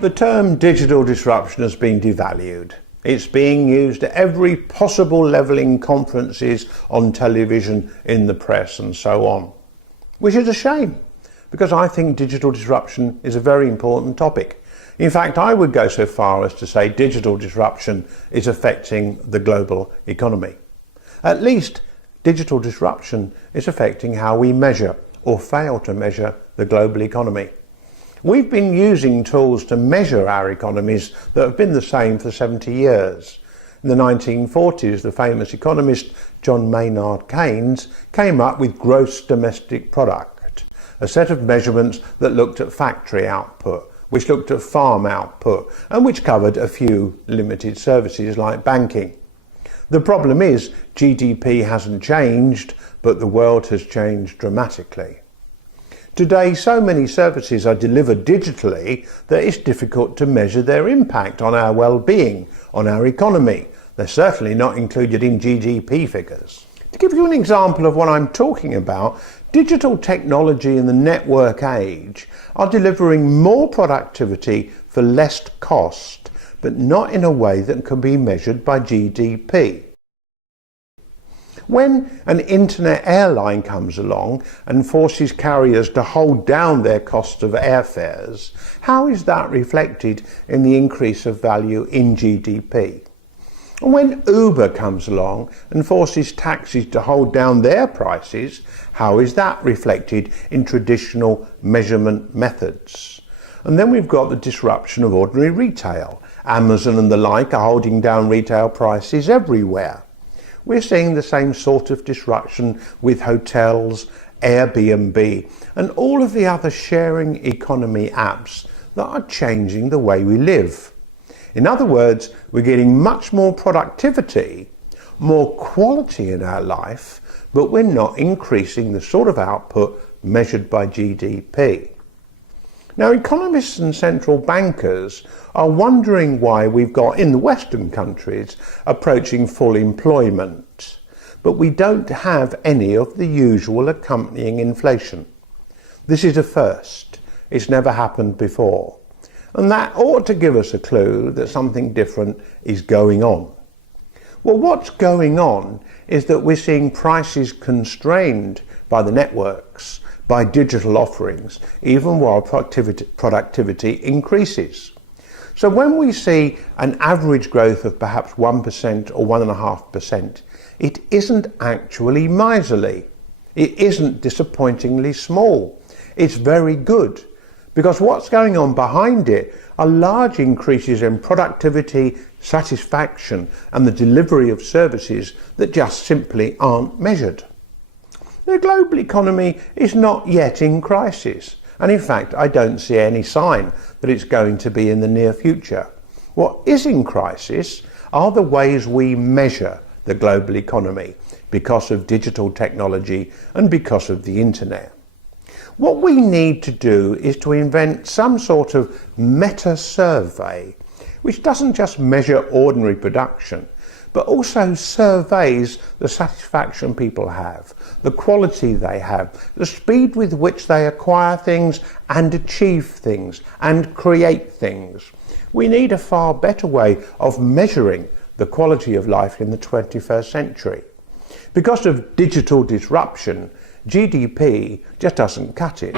The term digital disruption has been devalued. It's being used at every possible level in conferences, on television, in the press and so on. Which is a shame, because I think digital disruption is a very important topic. In fact, I would go so far as to say digital disruption is affecting the global economy. At least digital disruption is affecting how we measure or fail to measure the global economy. We've been using tools to measure our economies that have been the same for 70 years. In the 1940s, the famous economist John Maynard Keynes came up with gross domestic product, a set of measurements that looked at factory output, which looked at farm output, and which covered a few limited services like banking. The problem is GDP hasn't changed, but the world has changed dramatically. Today, so many services are delivered digitally that it's difficult to measure their impact on our well-being, on our economy. They're certainly not included in GDP figures. To give you an example of what I'm talking about, digital technology in the network age are delivering more productivity for less cost, but not in a way that can be measured by GDP. When an internet airline comes along and forces carriers to hold down their cost of airfares, how is that reflected in the increase of value in GDP? And when Uber comes along and forces taxis to hold down their prices, how is that reflected in traditional measurement methods? And then we've got the disruption of ordinary retail. Amazon and the like are holding down retail prices everywhere. We're seeing the same sort of disruption with hotels, Airbnb, and all of the other sharing economy apps that are changing the way we live. In other words, we're getting much more productivity, more quality in our life, but we're not increasing the sort of output measured by GDP. Now, economists and central bankers are wondering why we've got, in the Western countries, approaching full employment, but we don't have any of the usual accompanying inflation. This is a first. It's never happened before. And that ought to give us a clue that something different is going on. Well, what's going on is that we're seeing prices constrained by the networks, by digital offerings, even while productivity increases. So when we see an average growth of perhaps 1% or 1.5%, it isn't actually miserly. It isn't disappointingly small. It's very good, because what's going on behind it are large increases in productivity, satisfaction, and the delivery of services that just simply aren't measured. The global economy is not yet in crisis, and in fact I don't see any sign that it's going to be in the near future. What is in crisis are the ways we measure the global economy because of digital technology and because of the internet. What we need to do is to invent some sort of meta-survey which doesn't just measure ordinary production, but also surveys the satisfaction people have, the quality they have, the speed with which they acquire things and achieve things and create things. We need a far better way of measuring the quality of life in the 21st century. Because of digital disruption, GDP just doesn't cut it.